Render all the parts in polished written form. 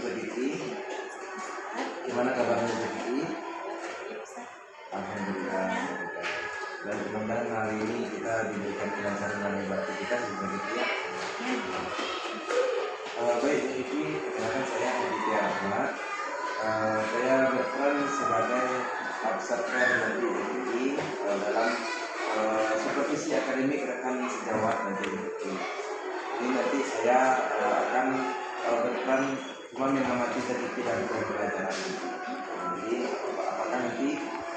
Zaki. Gimana kabarnya Zaki? Alhamdulillah. Dan mudah-mudahan hari ini kita diberikan kelancaran dalam beraktivitas Zaki ya. Baik Zaki, perkenalkan saya Aditya Ahmad. Saya berperan sebagai observer nanti Zaki dalam supervisi akademik rekan sejawat nanti Zaki. Ini nanti saya akan berperan cuma mengamati Zaki dan pembelajaran. Jadi apakah nanti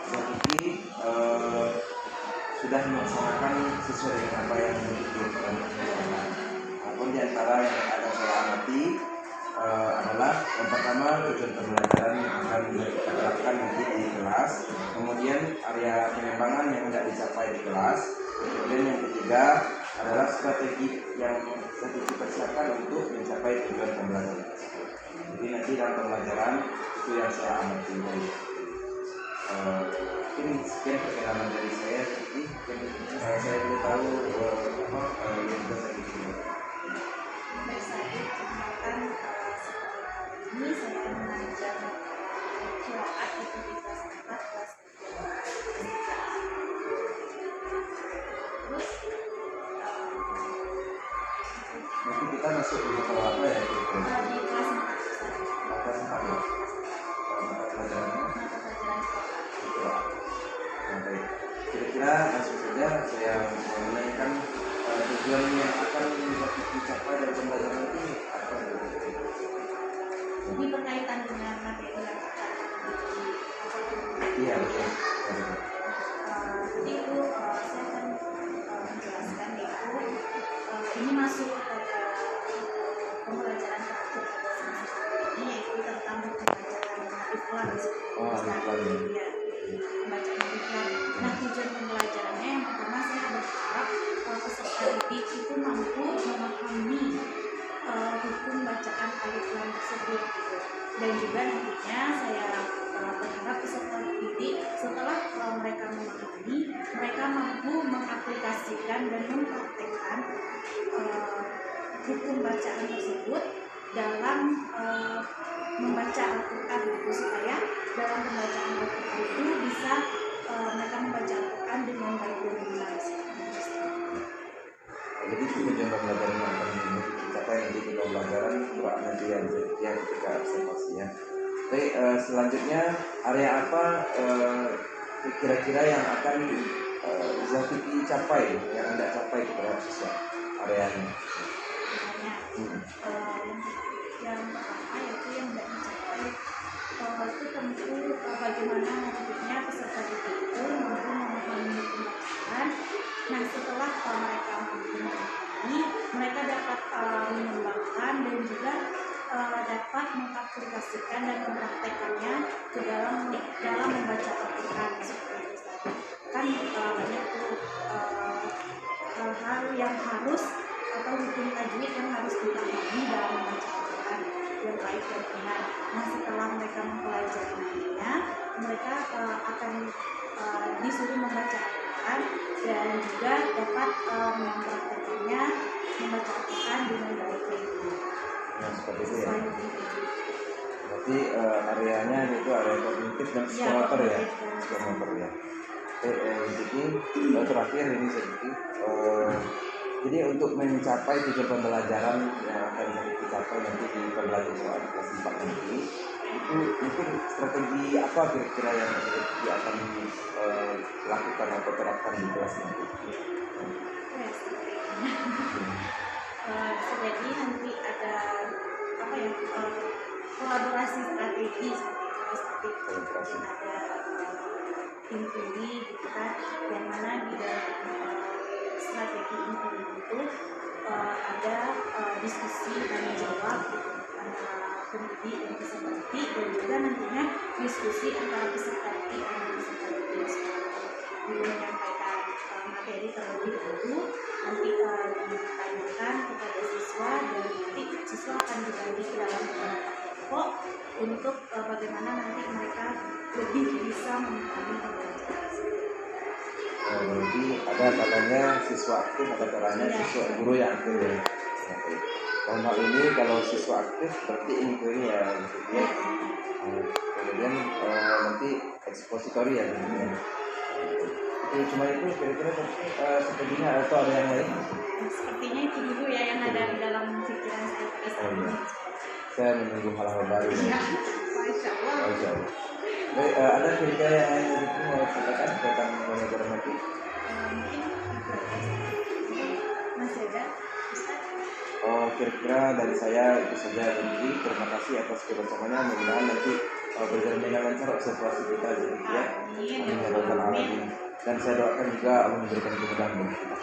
Zaki sudah melaksanakan sesuai dengan apa yang dilakukan. Namun di antara yang akan saya amati adalah yang pertama tujuan pembelajaran yang akan kita terapkan nanti di kelas, kemudian area pengembangan yang hendak dicapai di kelas, kemudian yang ketiga adalah strategi yang sedikit persiapkan untuk mencapai tujuan pembelajaran tersebut. Jadi nanti dalam pembelajaran itu yang saya amati dari mungkin sekian perkenalan dari saya. Jadi saya boleh tahu yang bisa saya isi. Ini saya akan mengajar qiraat itu di kelas 4 kelas 3. Terus Nanti kita masuk di kelas apa ya? di kelas 4 Kelas 4 ya? Mata pelajarannya? mata pelajaran qiraat. Baik. Kira-kira langsung saja saya menanyakan tujuan yang akan dicapai dari pembelajaran ini apa? Ini berkaitan dengan materi yang akan Iya betul. jadi itu saya akan menjelaskan yaitu ini masuk pada pembelajaran terakhir pada semester ini, yaitu tentang pembelajaran Al-Quran. Ya, pembacaan Al-Quran. Nah, tujuan pembelajarannya yang pertama saya berharap peserta didik itu mampu memahami hukum bacaan Al-Quran tersebut gitu. Dan juga nantinya saya berharap peserta didik setelah mereka memahami, mereka mampu mengaplikasikan dan mempraktekkan hukum bacaan tersebut dalam membaca Al-Quran itu, supaya dalam pembacaan Al-Quran itu bisa mereka membaca Al-Quran dengan baik dan benar. Jadi tujuan pembelajaran yang akan dicapai nanti di pembelajaran berat nanti yang ketika observasinya. Baik, selanjutnya area apa kira-kira yang akan Zaki capai, yang Anda capai kepada siswa areanya? Yang pertama yaitu yang tidak dicapai itu tentu bagaimana nantinya peserta didik itu mampu memahami hukum bacaan. Nah, setelah mereka mampu memahami, mereka dapat mengembangkan dan juga dapat mengaplikasikan dan mempraktekannya ke dalam membaca Al-Quran. Kan banyak tuh hal-hal yang harus atau hukum tajwid yang harus dipahami dalam membaca Al-Quran yang baik dan benar. Nah, setelah mereka mempelajarinya, mereka akan disuruh membaca Al-Quran dan juga dapat mempraktekannya membaca Al-Quran dengan baik dan benar. Nah, seperti itu ya. Berarti areanya itu area kognitif dan psikomotor ya. Psikomotor ya. Jadi terakhir ini sedikit. Jadi untuk mencapai tujuan pembelajaran yang akan dicapai nanti di pembelajaran soal kelas 4 nanti, itu mungkin strategi apa kira-kira yang akan lakukan atau terapkan di kelas nanti? Strategi nanti ada apa ya, kolaborasi strategi seperti itu. Ada tim studi gitu kan, yang mana di dalam strategi ini itu ada diskusi tanya jawab antara pendidik dan peserta didik, dan juga nantinya diskusi antara peserta didik dan peserta didik. Dulu menyampaikan materi terlebih dahulu, nanti ditanyakan kepada siswa, dan nanti siswa akan dibagi ke dalam beberapa kelompok untuk bagaimana nanti mereka lebih bisa memahami pembelajaran. Berarti ada kalanya siswa aktif, ada kalanya siswa guru yang aktif ya. Dalam hal ini kalau siswa aktif berarti ini ya, ya. Kemudian nanti ekspositori ya. Oke, cuma itu kira-kira sepertinya atau ada yang lain? Sepertinya itu dulu ya yang ada di dalam pikiran saya pada saat ini. Saya menunggu hal-hal baru. Ya, Masya Allah. Masya Allah. Baik, ada kira-kira yang lain yang mau katakan tentang belajar mati? Mungkin masih ada Ustaz? Kira-kira dari saya itu saja. Jadi terima kasih atas kebersamaannya. Mudah-mudahan nanti berjalan dengan lancar observasi kita jadi ya. Amin ya rabbal alamin. Dan saya doakan juga Allah memberikan kemudahan bagi kita.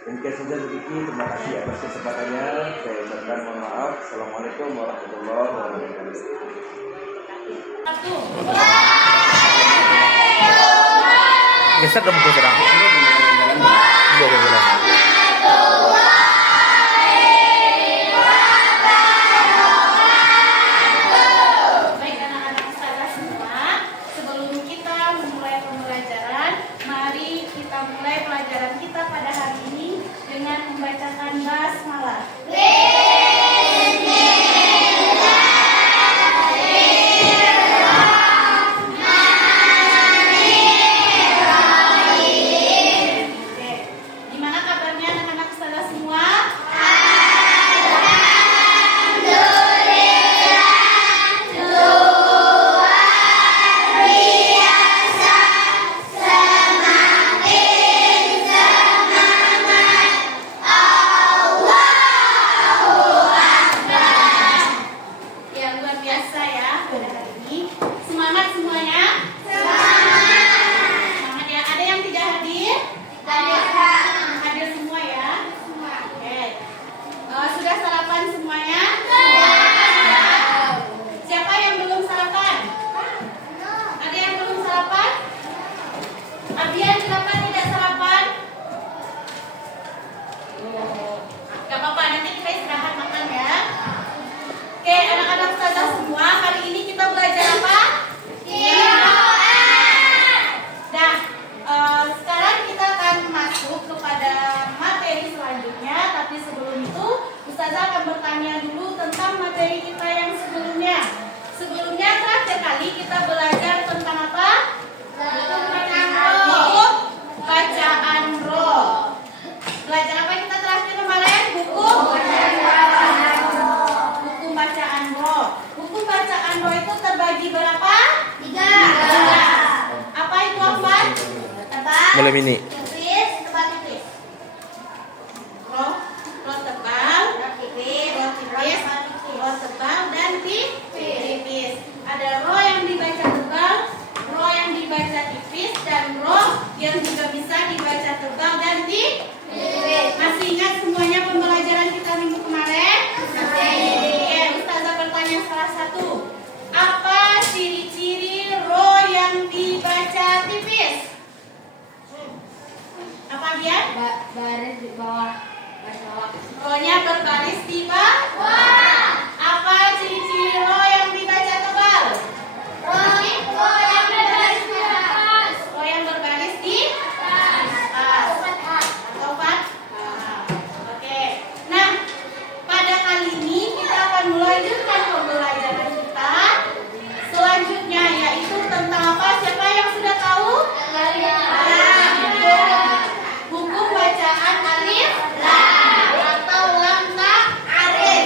Demikian saja Biki, terima kasih atas kesempatannya. Saya ucapkan mohon maaf. Assalamualaikum warahmatullahi wabarakatuh. Geser dong ke sedang. Baik anak-anak ustazah semua, sebelum kita memulai pembelajaran, mari kita mulai pelajaran kita pada hari ini dengan membacakan basmalah. Oke, gimana kabarnya anak-anak ustazah semua? Ya luar biasa ya pada hari ini. Semangat semuanya. Semangat ya. Ada yang tidak hadir? Hadir semua ya. Oke. Sudah sarapan semuanya? Siapa yang belum sarapan? Ada yang belum sarapan? Abian kenapa tidak sarapan? Gak apa-apa, nanti kita istirahat makan ya. Oke, anak-anak ustazah semua, hari ini kita belajar apa? Nah, sekarang kita akan masuk kepada materi selanjutnya. Tapi sebelum itu, ustazah akan bertanya dulu tentang materi kita yang sebelumnya. Sebelumnya terakhir kali kita belajar tentang apa? Buku bacaan roh. Belajar apa kita terakhir kemarin? Buku bacaan roh. Buku bacaan roh itu terbagi berapa? 3. Apa itu Afwan? Mulai mini. Tipis, tebal tipis. Roh tebal, roh tipis, roh tebal dan tipis. Ada roh yang dibaca tebal, roh yang dibaca tipis, dan roh yang juga bisa dibaca tebal dan tipis. Masih ingat semuanya pembelajaran kita minggu kemarin? Oke, ustazah bertanya salah satu. Apa ciri-ciri roh yang dibaca tipis? Apa dia? Baris di bawah. Rohnya berbaris di bawah. Apa ciri-ciri roh yang dibaca tebal? Roh yang berbaris di atas. Roh yang berbaris di atas. Atau fathah. Oke. Nah, pada kali ini kita akan melanjutkan pembelajaran kita selanjutnya, yaitu tentang apa? Siapa yang sudah tahu? Buku bacaan alif lam atau lam ta arif.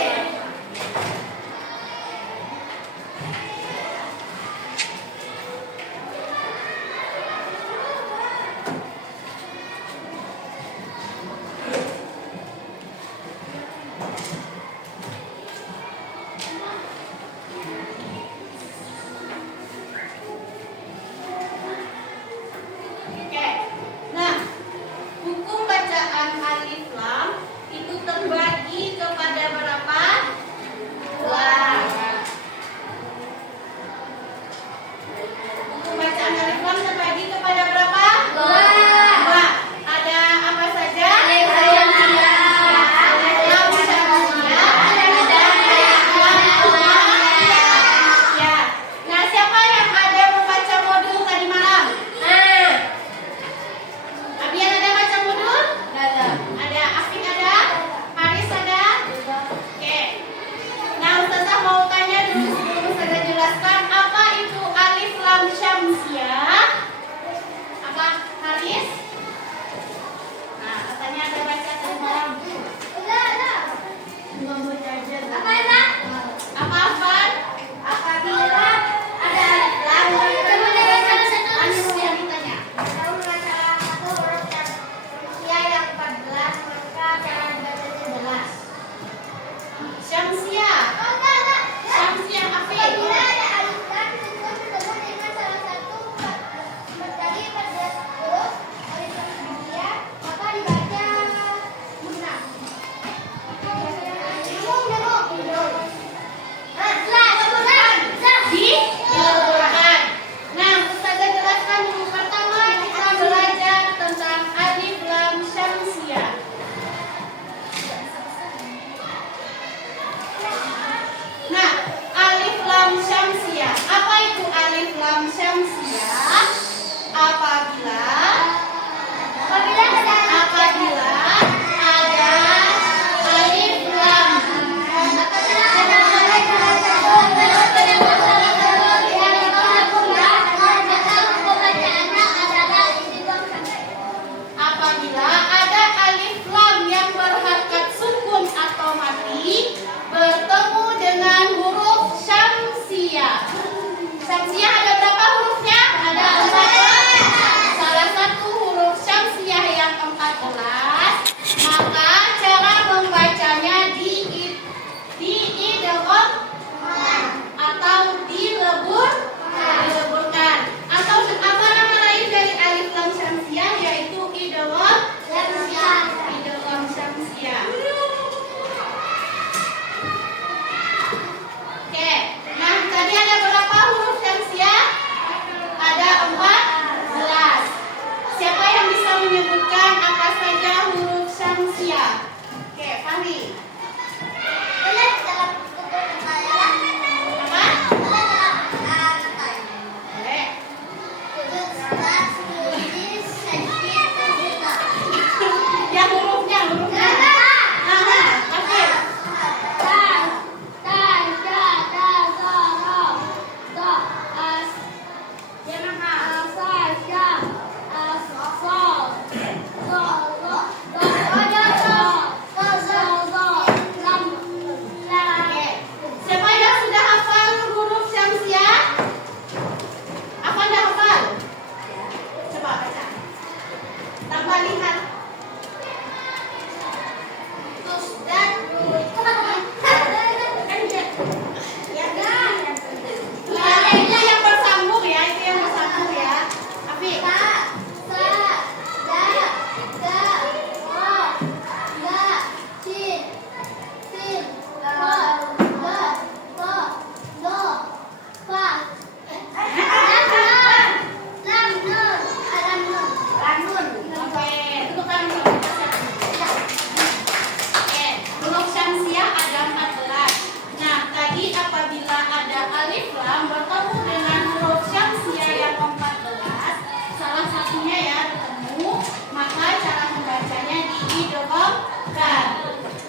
alif lam bertemu dengan huruf syamsiah yang 14, salah satunya ya bertemu, maka cara membacanya diidghamkan.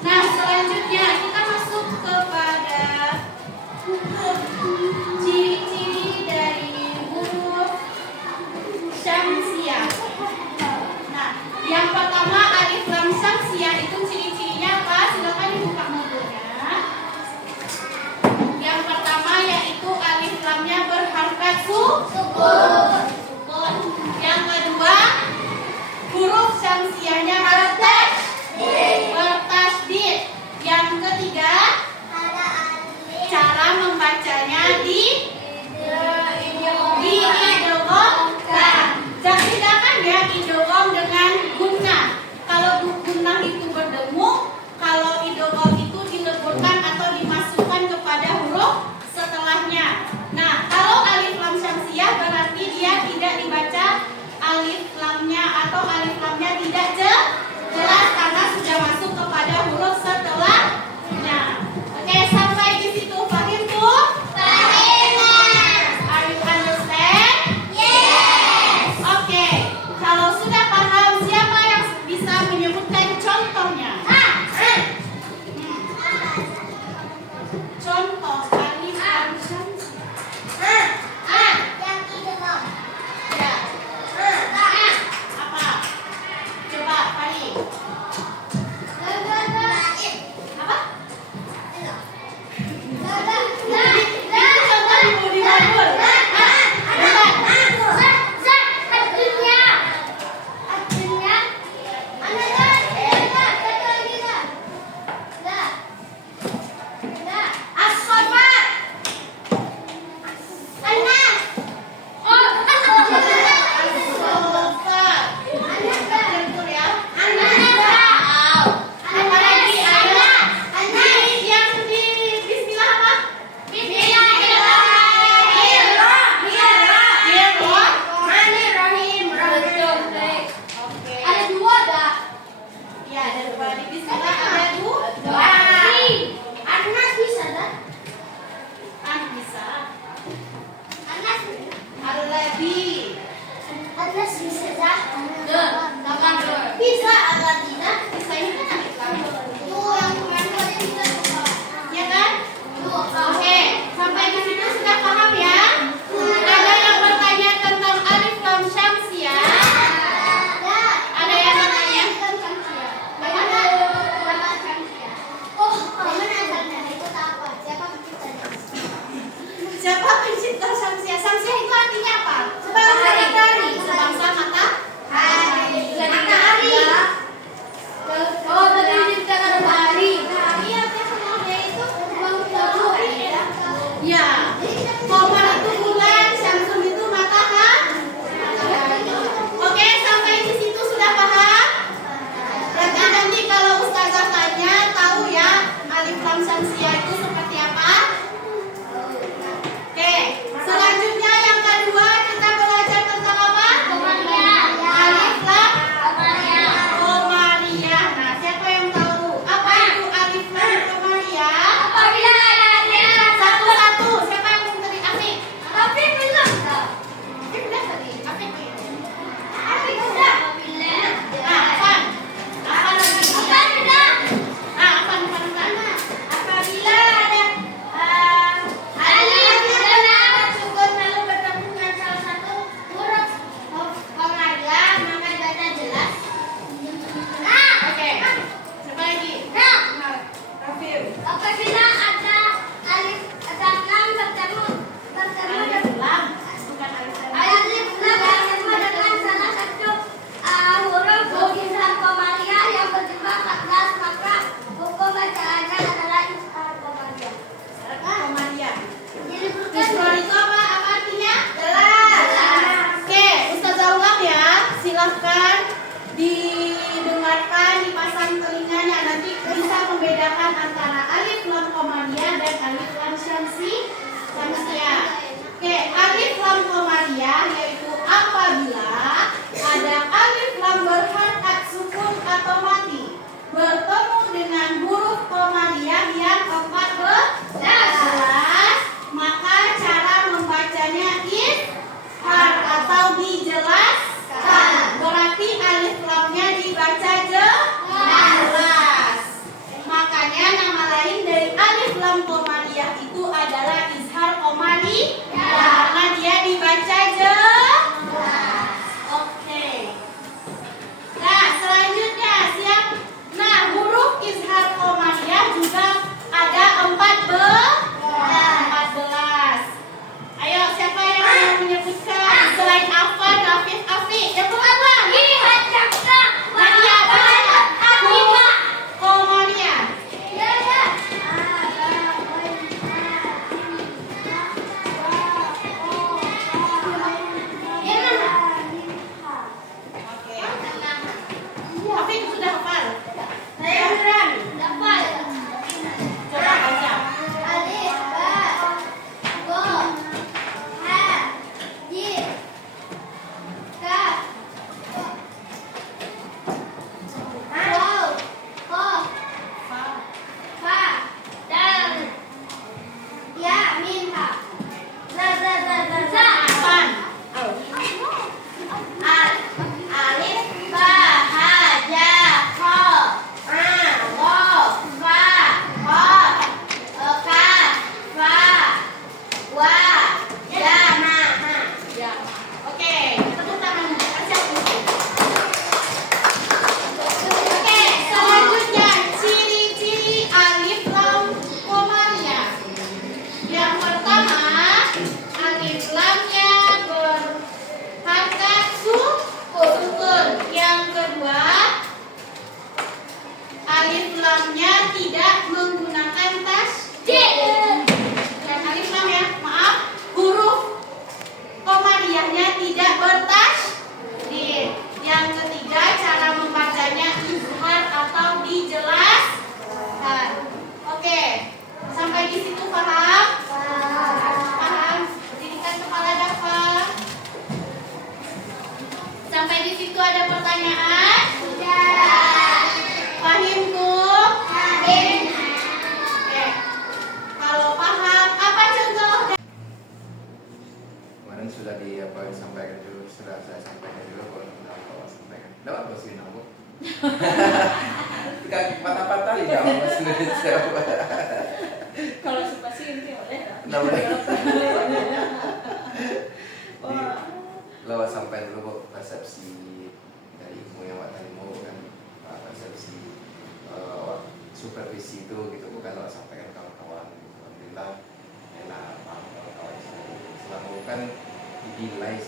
Nah, selanjutnya kita masuk kepada ciri-ciri dari huruf syamsiah. Nah, yang pertama alif lam syamsiah itu ciri-cirinya apa? Silakan dibuka modulnya. Yang pertama yaitu alif lamnya berharakat sukun. Yang kedua, huruf syamsiahnya bertasydid. Yang ketiga, cara membacanya diidghamkan. Jangan bedakan ya idgham dengan gunnah. Kalau gunnah itu bertemu, kalau idgham itu dileburkan atau dimasukkan kepada huruf setelahnya. Nah, kalau alif lam syamsiah berarti dia tidak dibaca alif lamnya atau alif lamnya tidak jelas karena sudah masuk kepada huruf setelahnya. Oke, sampai di situ paham tuh? Are you understand? Yes. Oke, kalau sudah paham, siapa yang bisa menyebutkan contohnya? Contoh alif lam syamsiah. Ya. Apa? Coba Fari. Apa? Siapa pencipta Syamsiah? Syamsiah itu artinya apa? Matahari. Sebangsa matahari. Matahari. Oh, tadi diciptakan matahari. Iya, sebenarnya itu matahari. Ya. Komar itu bulan, Syamsun itu matahari. Oke, sampai di situ sudah paham? Berarti nanti kalau ustazah tanya tahu ya alif lam Syamsiah itu seperti apa? Oke, selanjutnya yang sudah disampaikan dulu, sudah saya sampaikan dulu kalau tidak bawa sampaikan. Dapat bahasa Indonesia. Kaki patah-patah di Jawa bahasa Indonesia. Kalau spasi inti boleh lah. Nggak boleh. Jadi Wah. lewat sampai dulu kok persepsi dari ilmu yang Wak tadi mau kan, persepsi supervisi itu gitu, bukan lewat sampaikan kawan-kawan gitu. Alhamdulillah enak paham kawan-kawan selama bukan dinilai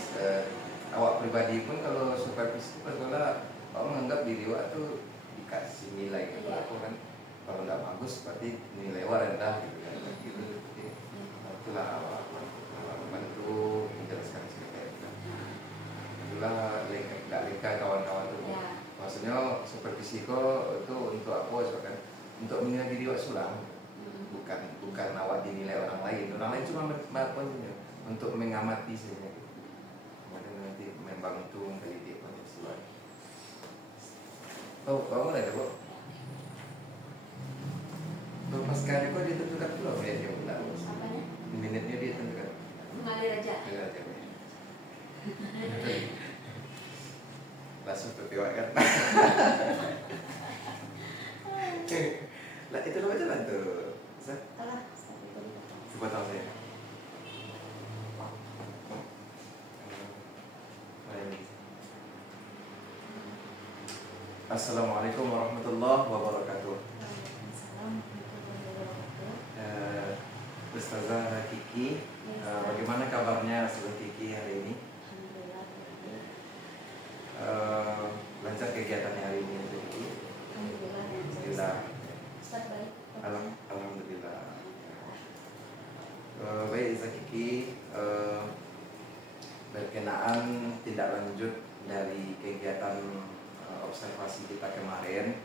awak pribadi pun kalau supervisi itu kalau awak menganggap diri awak tuh dikasih nilai gitu kan, kalau nggak bagus berarti nilai awak rendah gitu kan gitu. Jadi itulah awak membantu menjelaskan seperti itu. Itulah nggak leka kawan-kawan tuh. Maksudnya supervisi kok itu untuk apa kan? Untuk menilai diri awak sulam. Bukan awak dinilai orang lain cuma untuk mengamati saja gitu. Kemudian nanti membantu meneliti potensi awak. Oh, kamu ada kok? Pasca kok ditentukan belum ya dia udah Apanya? minitnya dia tentukan. Mengalir aja. Langsung terpiwak kan. Lah itu lo jalan tuh. Alah, Coba tahu saya. Assalamualaikum warahmatullahi wabarakatuh. Ustazah Kiki, bagaimana kabarnya Ustazah Kiki hari ini? Lancar kegiatannya hari ini Ustazah Kiki? Alhamdulillah. Alhamdulillah. Baik Ustazah Kiki, berkenaan tindak lanjut dari kegiatan observasi kita kemarin,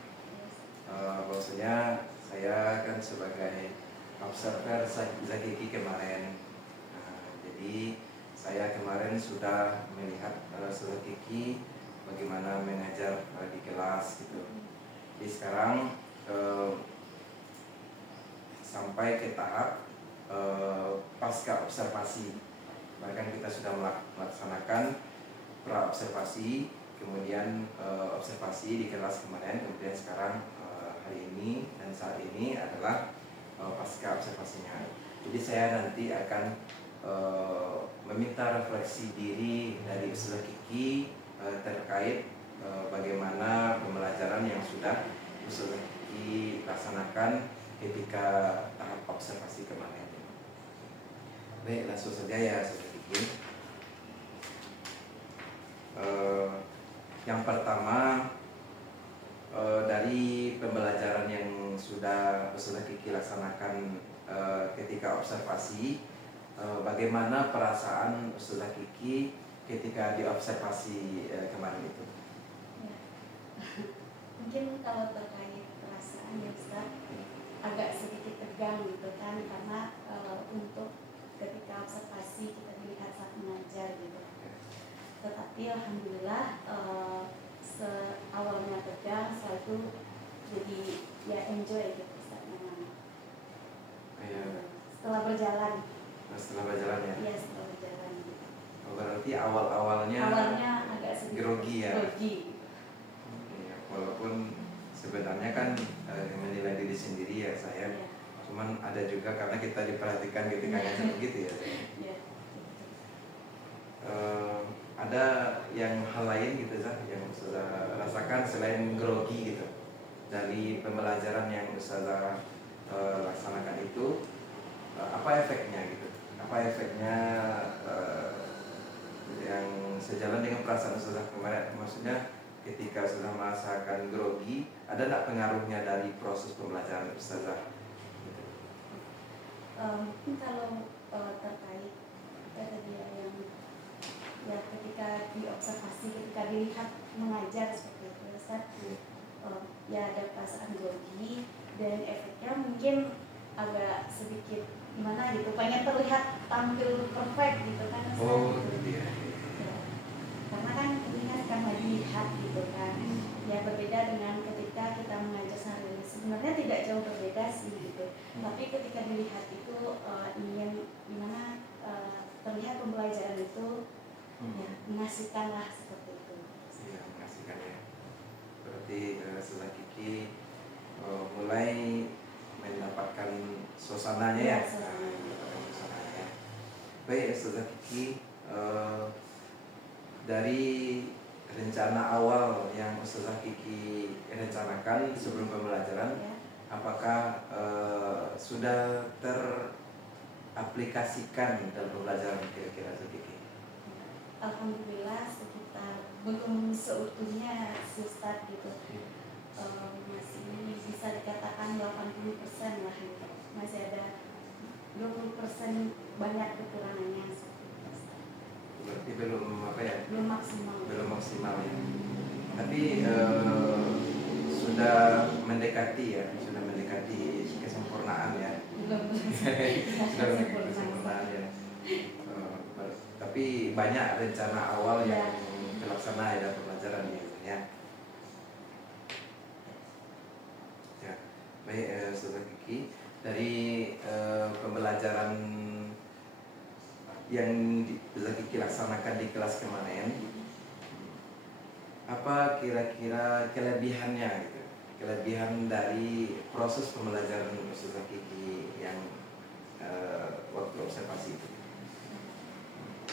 bahwasanya saya kan sebagai observer Zakiki kemarin. Jadi saya kemarin sudah melihat Zakiki bagaimana mengajar di kelas gitu. Jadi sekarang sampai ke tahap pasca observasi, bahkan kita sudah melaksanakan pra observasi, kemudian observasi di kelas kemarin, kemudian sekarang hari ini dan saat ini adalah pasca observasinya. Jadi saya nanti akan meminta refleksi diri dari Ustazah Kiki terkait bagaimana pembelajaran yang sudah Ustazah Kiki laksanakan ketika tahap observasi kemarin. Baik, langsung saja ya Ustazah Kiki. Yang pertama, dari pembelajaran yang sudah Ustazah Kiki laksanakan ketika observasi, bagaimana perasaan Ustazah Kiki ketika diobservasi kemarin itu? Ya. Mungkin kalau terkait perasaan ya Ustaz, agak sedikit tegang gitu kan, karena untuk ketika observasi kita dilihat saat mengajar gitu. Tetapi alhamdulillah awalnya tegang, setelah itu jadi ya enjoy gitu Ustaz namanya. Setelah berjalan. Setelah berjalan ya? Iya, setelah berjalan gitu. Berarti awalnya agak sedikit grogi ya? Grogi. Ya, walaupun sebenarnya kan menilai diri sendiri ya saya. Ya. Cuman ada juga karena kita diperhatikan ketika ngajar begitu ya. Ya. Ada yang hal lain gitu Zah, yang Ustazah rasakan selain grogi gitu dari pembelajaran yang Ustazah laksanakan itu, apa efeknya gitu? Apa efeknya yang sejalan dengan perasaan Ustazah kemarin? Maksudnya ketika Ustazah merasakan grogi, ada tak pengaruhnya dari proses pembelajaran Ustazah? Gitu. Mungkin kalau terkait tadi yang ya ketika diobservasi, ketika dilihat mengajar seperti itu Ustaz, ya ada perasaan grogi dan efeknya mungkin agak sedikit gimana gitu, pengen terlihat tampil perfect gitu kan Ustaz. Oh iya. Ya. Karena kan ini kan dilihat gitu kan, ya berbeda dengan ketika kita mengajar sehari-hari. Sebenarnya tidak jauh berbeda sih gitu, tapi ketika dilihat itu ingin gimana terlihat pembelajaran itu mengasihkan lah seperti itu. Iya, mengasihkan ya. Berarti setelah Kiki mulai mendapatkan suasananya ya. Iya, suasananya. Suasananya. Baik, setelah Kiki dari rencana awal yang Ustazah Kiki rencanakan sebelum pembelajaran, Ya. apakah sudah teraplikasikan dalam pembelajaran kira-kira Ustazah Kiki? Alhamdulillah sekitar belum seutuhnya Ustaz gitu. Masih bisa dikatakan 80% lah gitu. Masih ada 20% banyak kekurangannya seperti itu, Ustaz. Berarti belum apa ya? Belum maksimal. Belum maksimal ya. Tapi sudah mendekati ya, sudah mendekati kesempurnaan ya. Belum Sudah mendekati kesempurnaan ya. Tapi banyak rencana awal yang terlaksana ya dalam pembelajaran ya. Ya, baik Ustazah Kiki, dari pembelajaran yang Ustazah Kiki laksanakan di kelas kemarin, apa kira-kira kelebihannya gitu? Kelebihan dari proses pembelajaran Ustazah Kiki yang waktu observasi itu?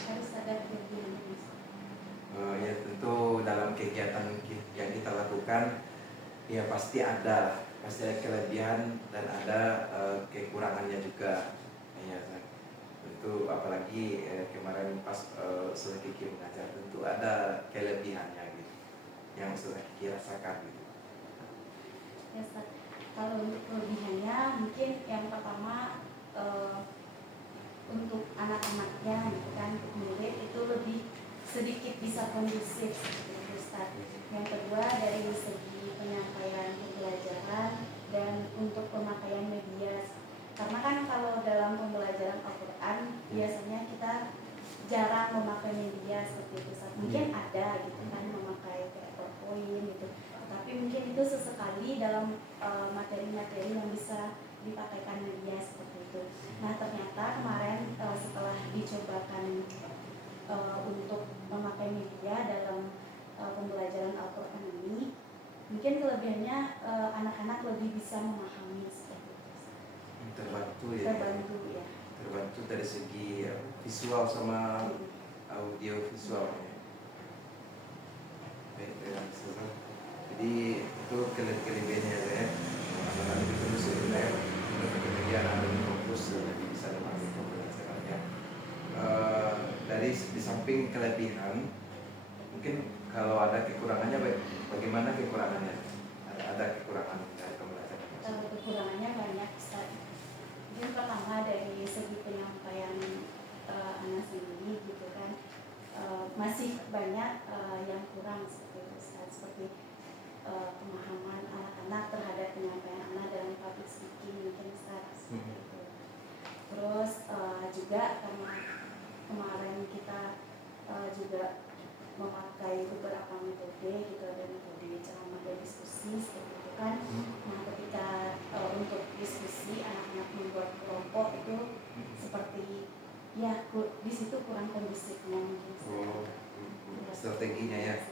Harus ada kelebihan. Ya tentu dalam kegiatan yang kita lakukan ya pasti ada kelebihan dan ada kekurangannya juga ya. Tentu apalagi kemarin pas Ustazah Kiki mengajar, tentu ada kelebihannya gitu yang Ustazah Kiki rasakan gitu. Ya, Ustaz. Kalau untuk kelebihannya mungkin yang pertama untuk anak-anaknya gitu kan, untuk murid itu lebih sedikit bisa kondusif seperti itu, Ustaz. Yang kedua dari segi penyampaian pembelajaran dan untuk pemakaian media. Karena kan kalau dalam pembelajaran Al-Quran biasanya kita jarang memakai media seperti itu, Ustaz. Mungkin ada gitu kan memakai kayak PowerPoint gitu. Tapi mungkin itu sesekali dalam materi-materi yang bisa dipakaikan media seperti itu. Nah ternyata kemarin setelah dicobakan untuk memakai media dalam pembelajaran Al-Quran ini, mungkin kelebihannya anak-anak lebih bisa memahami seperti itu. Terbantu ya. Terbantu ya. Terbantu dari segi visual sama audio visualnya. Baik, jadi itu kelebihannya ya. Anak-anak lebih kondusif ya. Kemudian ada fokus lebih bisa memahami pembelajarannya. Dari di samping kelebihan, mungkin kalau ada kekurangannya, bagaimana kekurangannya? Ada kekurangan dari pembelajaran? Kekurangannya banyak, Ustaz. Mungkin pertama dari segi penyampaian anak sendiri gitu kan, masih banyak yang kurang seperti itu, Ustaz. Seperti pemahaman anak-anak terhadap penyampaian anak dalam public speaking mungkin, Ustaz, seperti itu. Terus juga karena kemarin kita juga memakai beberapa metode gitu, ada metode ceramah dan diskusi seperti itu kan. Nah ketika untuk diskusi anak-anak membuat kelompok itu seperti ya di situ kurang kondusifnya mungkin. Strateginya ya.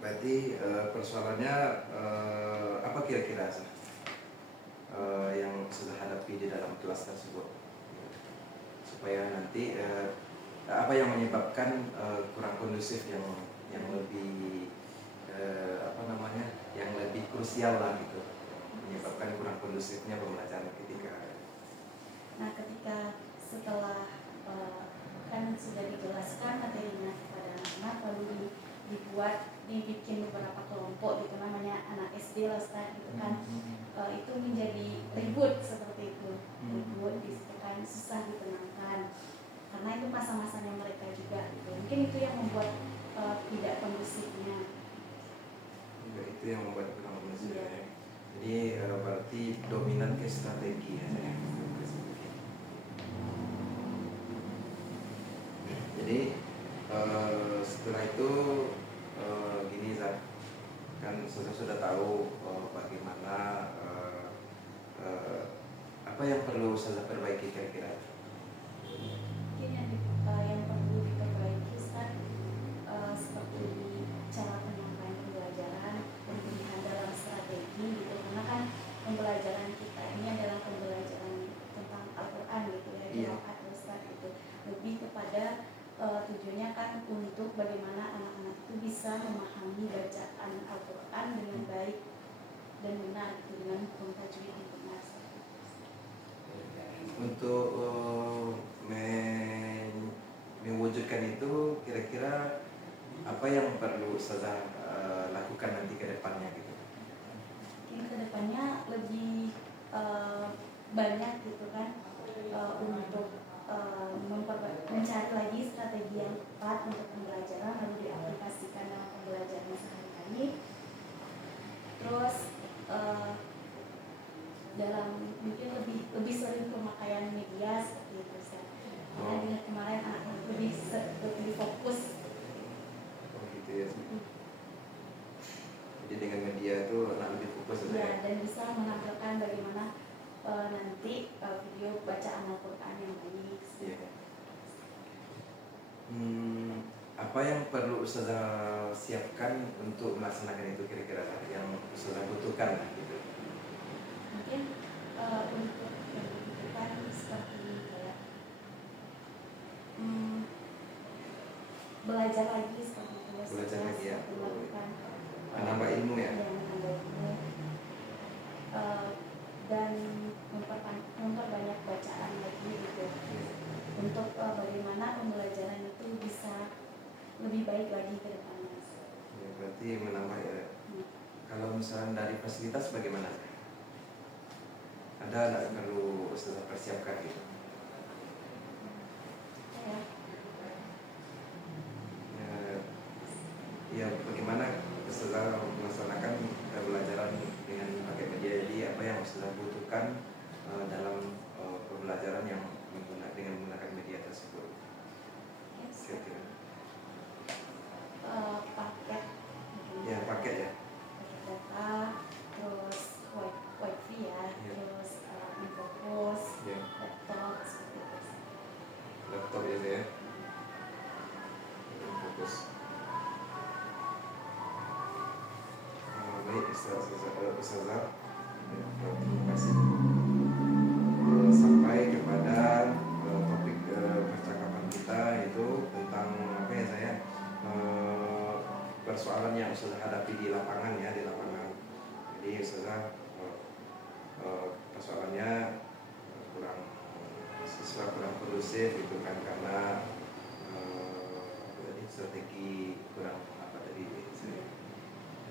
Berarti persoalannya apa kira-kira yang sudah hadapi di dalam kelas tersebut, supaya nanti apa yang menyebabkan kurang kondusif yang lebih yang lebih krusial lah gitu, menyebabkan kurang kondusifnya pembelajaran ketika. Nah ketika setelah kan sudah dijelaskan materinya kepada anak-anak, lalu dibikin beberapa kelompok gitu, namanya anak SD lah, Ustaz, gitu kan. Itu menjadi ribut seperti itu, ribut di situ kan, susah ditenangkan karena itu masa-masanya mereka juga gitu. Mungkin itu yang membuat tidak kondusifnya. Itu yang membuat kurang kondusif ya. Jadi berarti dominan ke strategi ya. Jadi setelah itu gini Zak, kan sudah tahu bagaimana apa yang perlu Ustazah perbaiki kira-kira? Mungkin yang perlu diperbaiki Ustaz, seperti cara penyampaian pembelajaran, pemilihan dalam strategi gitu, karena kan pembelajaran kita ini adalah pembelajaran tentang Al-Quran gitu ya, Iya. Qiraat Ustaz gitu, lebih kepada tujuannya kan untuk bagaimana anak-anak itu bisa memahami bacaan Al-Quran dengan baik dan benar gitu, dengan hukum tajwid yang benar. Untuk mewujudkan itu kira-kira apa yang perlu Ustazah lakukan nanti ke depannya gitu? Mungkin kedepannya lebih banyak gitu kan, untuk mencari lagi strategi yang tepat untuk pembelajaran lalu diaplikasikan dalam pembelajaran sehari-hari. Terus dalam mungkin lebih sering pemakaian media seperti itu Ustaz. Karena dilihat kemarin anak-anak lebih fokus. Oh gitu ya. Jadi dengan media itu anak lebih fokus Ya, dan bisa menampilkan bagaimana nanti video bacaan Al-Quran yang baik. Iya. Apa yang perlu Ustazah siapkan untuk melaksanakan itu kira-kira yang Ustazah butuhkan gitu? Mungkin untuk yang dibutuhkan seperti kayak belajar lagi seperti itu. Belajar lagi ya. Melakukan Menambah ilmu ya. menambah ilmu, dan memperbanyak bacaan lagi gitu, untuk bagaimana pembelajaran itu bisa lebih baik lagi ke depannya. Ya, berarti menambah ya. Kalau misalnya dari fasilitas bagaimana? Ada nggak yang perlu Ustazah persiapkan gitu? Ya, bagaimana Ustazah melaksanakan pembelajaran dengan pakai media? Jadi apa yang Ustazah butuhkan dalam pembelajaran yang dengan menggunakan media tersebut? Kira-kira. Paket. Ya, paket ya. Paket data, terus wifi ya, Iya. terus infocus, Ya, laptop seperti itu. laptop ya. Fokus. Baik, Ustazah. Terima kasih. Sampai kepada topik percakapan kita itu tentang apa ya saya persoalan yang Ustazah hadapi di lapangan ya, di lapangan. Jadi Ustazah persoalannya kurang siswa kurang kondusif itu kan karena apa tadi strategi kurang apa tadi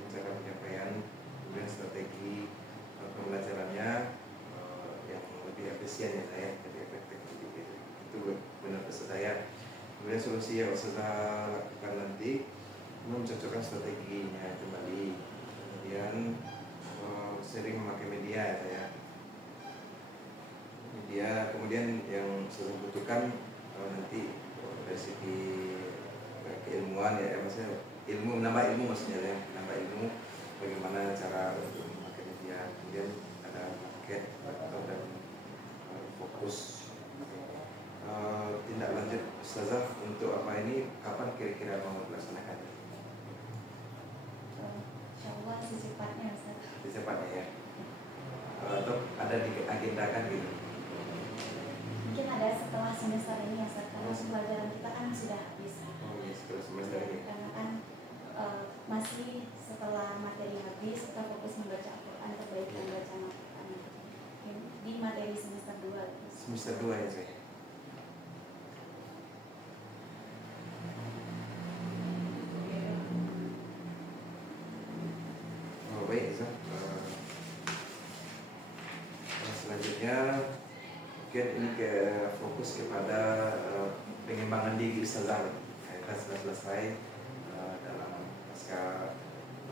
cara penyampaian, kemudian strategi pembelajarannya yang lebih efisien ya saya, lebih efektif gitu. Itu benar pesan saya. Kemudian solusi yang Ustazah lakukan nanti mencocokkan strateginya kembali, kemudian sering memakai media ya saya. Media, kemudian yang Ustazah butuhkan nanti dari segi keilmuan ya, maksudnya ilmu, menambah ilmu maksudnya ya, menambah ilmu bagaimana cara untuk memakai media. Kemudian ada paket atau dan fokus. Tindak lanjut Ustazah untuk apa ini kapan kira-kira mau dilaksanakan? Insyaallah secepatnya Ustaz. Secepatnya ya. Atau ada diagendakan gitu? Mungkin ada setelah semester ini ya Ustaz, karena pembelajaran kita kan sudah habis. Oh iya, setelah semester ini. Karena kan masih setelah materi habis kita fokus membaca Al-Quran, perbaikan bacaan Al-Quran di materi semester 2. Semester 2 ya saya. Oh baik Ustaz. Selanjutnya mungkin ini fokus kepada pengembangan diri Ustazah. Kita sudah selesai dalam pasca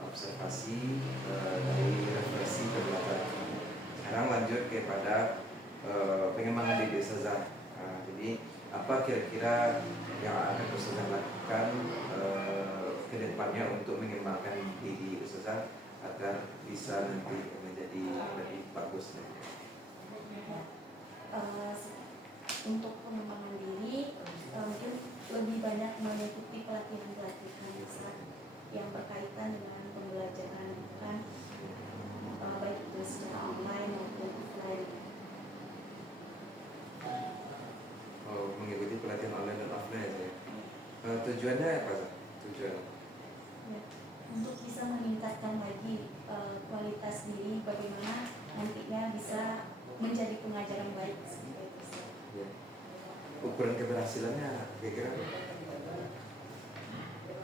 observasi dari refleksi pembelajaran. Sekarang lanjut kepada pengembangan diri Ustazah. Jadi apa kira-kira yang akan Ustazah lakukan ke depannya untuk mengembangkan diri Ustazah agar bisa nanti menjadi lebih bagus nanti? eh, untuk pengembangan diri mungkin lebih banyak mengikuti pelatihan-pelatihan yang berkaitan dengan pembelajaran kan, baik itu secara online maupun offline. Mengikuti pelatihan online dan offline ya. Tujuannya apa sih? Tujuan Ya, untuk bisa meningkatkan lagi kualitas diri, bagaimana nantinya bisa menjadi pengajar yang baik seperti itu. ya. Ukuran keberhasilannya kira-kira apa?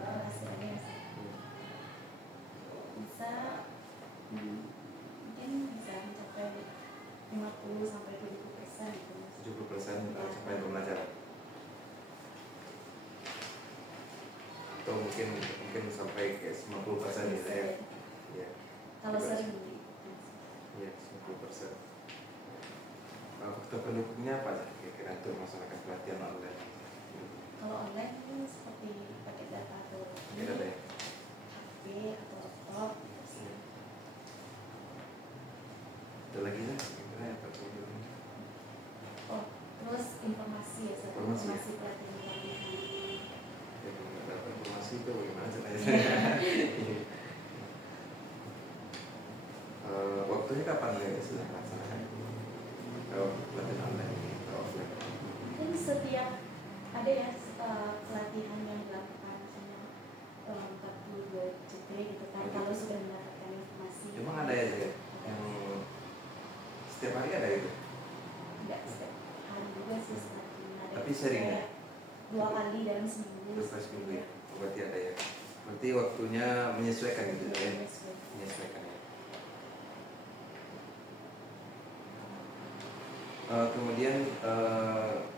Hasilnya bisa mungkin bisa mencapai 50 sampai 70% gitu. 70% capaian pembelajaran. Atau mungkin sampai ke 90% gitu ya. Ya. Kalau sering Ya, 90%. Faktor pendukungnya apa sih kira-kira untuk masyarakat pelatihan online? kalau online itu seperti pakai data atau Pakai data ya? HP atau laptop. Ada lagi lah kira-kira apa pendukungnya? Oh, terus informasi ya, Informasi ya? informasi pelatihan. Ya, kalau nggak dapat informasi itu bagaimana caranya? Waktunya kapan ya sudah melaksanakan kalau pelatihan online atau offline? Mungkin setiap ada ya pelatihan yang dilakukan misalnya 42 JT gitu kan, kalau sudah mendapatkan informasi. Emang ada ya Zek? Yang setiap hari ada itu? Enggak setiap hari juga sih pelatihan. Ada Tapi sering ya? kayak 2 kali dalam seminggu. Terus pas minggu ya? Berarti ada ya? Berarti waktunya menyesuaikan gitu ya? Menyesuaikan ya. Kemudian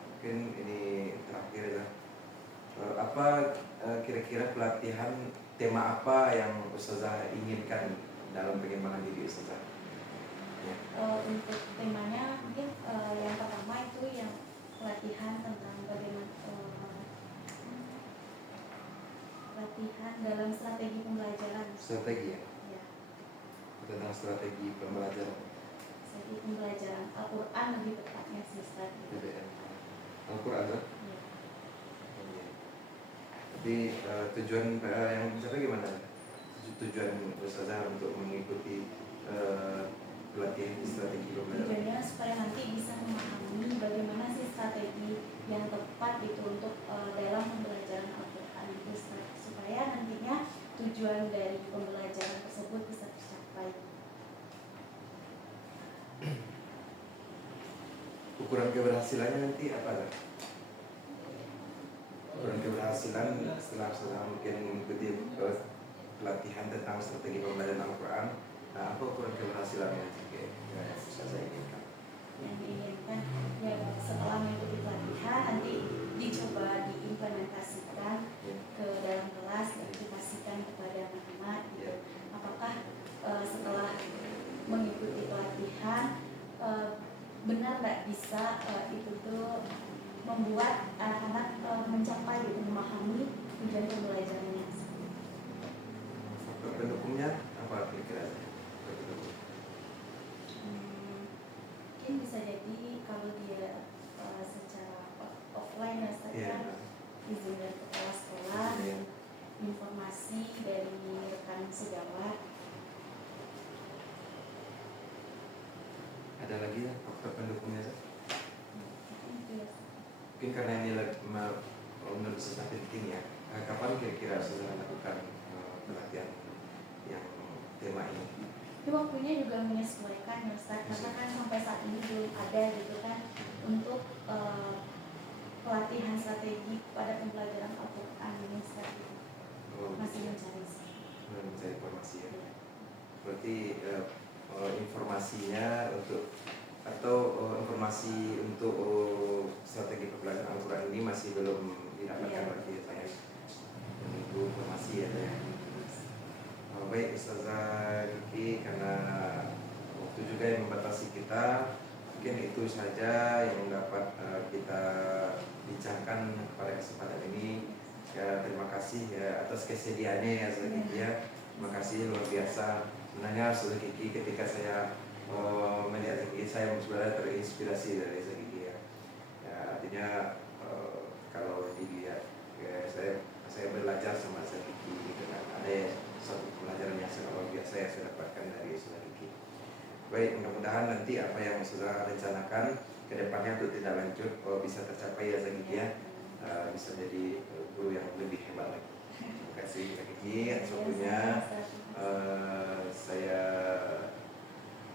mungkin ini terakhir ya. Apa kira-kira pelatihan tema apa yang Ustazah inginkan dalam pengembangan diri Ustazah? Ya. Untuk temanya mungkin yang pertama itu yang pelatihan tentang bagaimana pelatihan dalam strategi pembelajaran. Strategi ya? Ya, Tentang strategi pembelajaran. strategi pembelajaran Al-Quran lebih tepatnya sih strategi. PBN. Al-Quran kan? Ya. Tapi tujuan yang misalnya gimana? Tujuan Ustazah untuk mengikuti pelatihan strategi pembelajaran? Tujuannya supaya nanti bisa memahami bagaimana sih strategi yang tepat itu untuk dalam pembelajaran Al-Quran itu, supaya nantinya tujuan dari pembelajaran tersebut bisa tercapai. Ukuran keberhasilannya nanti apa kan? Ukuran keberhasilan setelah Ustazah mungkin mengikuti pelatihan tentang strategi pembelajaran Al-Quran, nah apa ukuran keberhasilannya yang Ustazah inginkan? Yang diinginkan ya setelah mengikuti pelatihan nanti dicoba diimplementasikan ke dalam kelas dan dipastikan kepada anak-anak gitu. Apakah setelah mengikuti pelatihan benar nggak bisa itu tuh membuat anak-anak mencapai gitu, memahami tujuan pembelajarannya. Faktor pendukungnya apa kira-kira? Mungkin bisa jadi kalau dia secara offline ya saja izin dari kepala sekolah, informasi dari rekan sejawat. Ada lagi ya faktor pendukungnya? Itu ya. Mungkin karena ini menurut saya penting ya. Kapan kira-kira Ustazah lakukan pelatihan yang tema ini? Itu waktunya juga menyesuaikan ya Ustaz, karena kan sampai saat ini belum ada gitu kan untuk pelatihan strategi pada pembelajaran Al-Quran ini Ustaz. Masih mencari sih. Mencari informasi ya. Berarti informasinya untuk atau informasi untuk strategi pembelajaran Al-Quran ini masih belum didapatkan berarti ya Pak ya. Menunggu informasi ya Pak ya. Baik Ustazah Kiki, karena waktu juga yang membatasi kita, mungkin itu saja yang dapat kita bincangkan pada kesempatan ini. Ya, terima kasih ya atas kesediaannya ya Ustazah Kiki ya. Terima kasih luar biasa. Sebenarnya Ustazah Kiki ketika saya melihat Kiki, saya sebenarnya terinspirasi dari Ustazah Kiki artinya kalau dilihat ya, saya belajar sama Sadiki gitu kan, ada satu pelajaran yang sangat luar biasa yang saya dapatkan dari Sadiki. Baik, mudah-mudahan nanti apa yang saudara rencanakan ke depannya untuk tidak lanjut bisa tercapai ya Sadiki ya. Bisa jadi guru yang lebih hebat lagi. Terima kasih Kak Kiki atas waktunya. Saya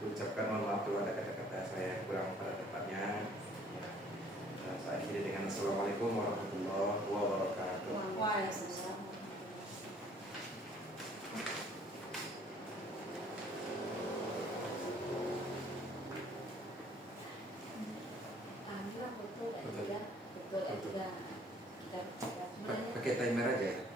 ucapkan mohon maaf kalau ada kata-kata saya kurang pada tempatnya. Saya akhiri dengan Assalamualaikum warahmatullahi wabarakatuh. Waalaikumsalam. Alhamdulillah betul dan juga betul dan juga kita Pakai timer aja ya.